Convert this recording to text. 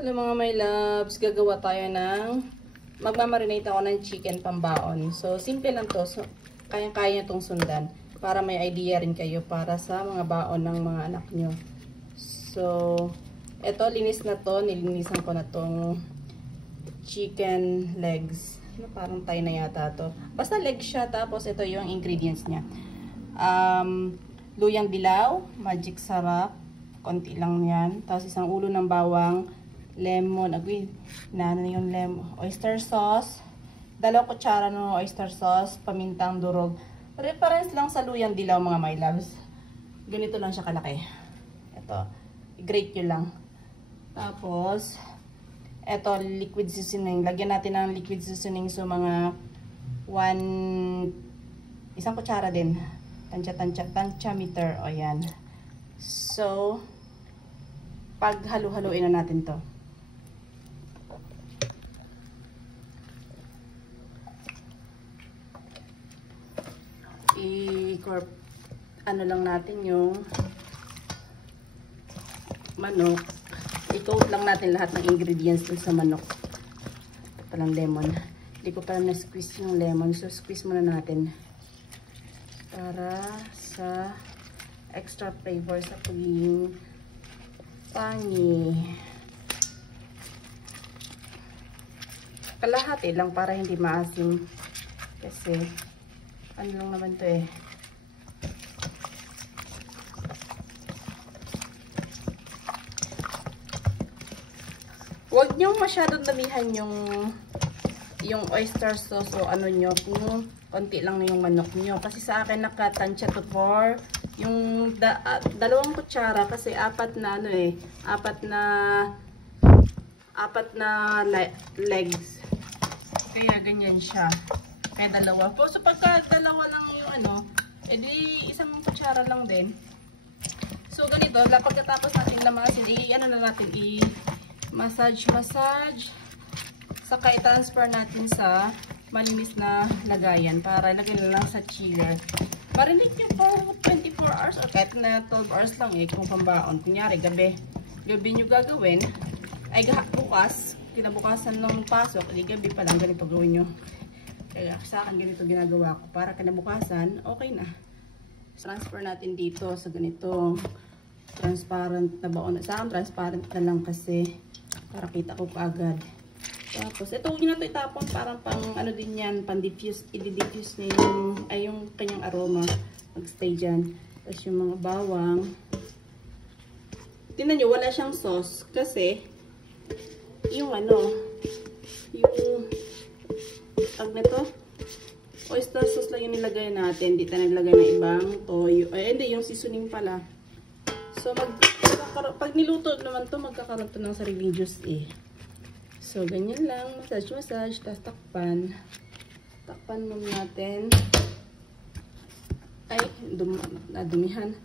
Hello mga my loves, gagawa tayo ng magmamarinate ako ng chicken pambaon. So simple lang to, so, kayang-kaya itong sundan para may idea rin kayo para sa mga baon ng mga anak nyo. So eto, linis na to, nilinisan ko na tong chicken legs. Parang tayo na yata to, basta leg siya. Tapos ito yung ingredients niya, luyang dilaw, magic sarap, konti lang yan. Tapos isang ulo ng bawang, lemon, yung lemon, oyster sauce, 2 kutsara ng oyster sauce, pamintang durog. Reference lang sa luyang dilaw mga my loves. Ganito lang siya kalaki. Ito, i-grate nyo lang. Tapos ito, liquid seasoning. Lagyan natin ng liquid seasoning. So mga 1 kutsara din. Tansya meter. O yan. So pag halu-haluin na natin to. Ano lang natin yung manok. I-coat lang natin lahat ng ingredients dun sa manok. Ito palang lemon. Hindi ko pa na-squeeze yung lemon. So squeeze muna natin para sa extra flavor sa pagiging tangi. Kalahati lang para hindi maasim. Kasi ano lang naman to eh. Huwag nyo masyadong damihan yung oyster sauce o ano nyo, kung konti lang na yung manok nyo. Kasi sa akin nakatansya to for yung 2 kutsara kasi 4 na ano eh, 4 na legs. Kaya ganyan siya. Kaya 2. So pagka 2 lang yung ano, edi 1 kutsara lang din. So ganito, pagkatapos natin lamasin, ano na natin, massage. Saka i-transfer natin sa malinis na lagayan para ilagay na lang sa chiller. Marinate nyo for 24 hours or kahit na 12 hours lang eh kung pambaon. Kunyari gabi nyo gagawin, ay bukas, kinabukasan lang pasok, gabi pa lang ganito gawin nyo. Kaya sa akin ganito ginagawa ko para kinabukasan okay na. Transfer natin dito sa ganito transparent na baon. Sa akin transparent na lang kasi para kita ko kaagad. Tapos ito, huwag nyo na ito itapon, parang pang ano din yan, pang diffuse, i-diffuse na yung kanyang aroma mag-stay dyan. Tapos yung mga bawang, tingnan nyo, wala siyang sauce kasi yung ano, yung tag na to, oyster sauce lang yung nilagay natin, hindi tayo naglagay ng ibang toyo, ay hindi, yung seasoning pala. So pag niluto naman to, magkakaroon to ng sariling juice eh. So ganyan lang, massage, tapos takpan muna natin. Ay, nadumihan.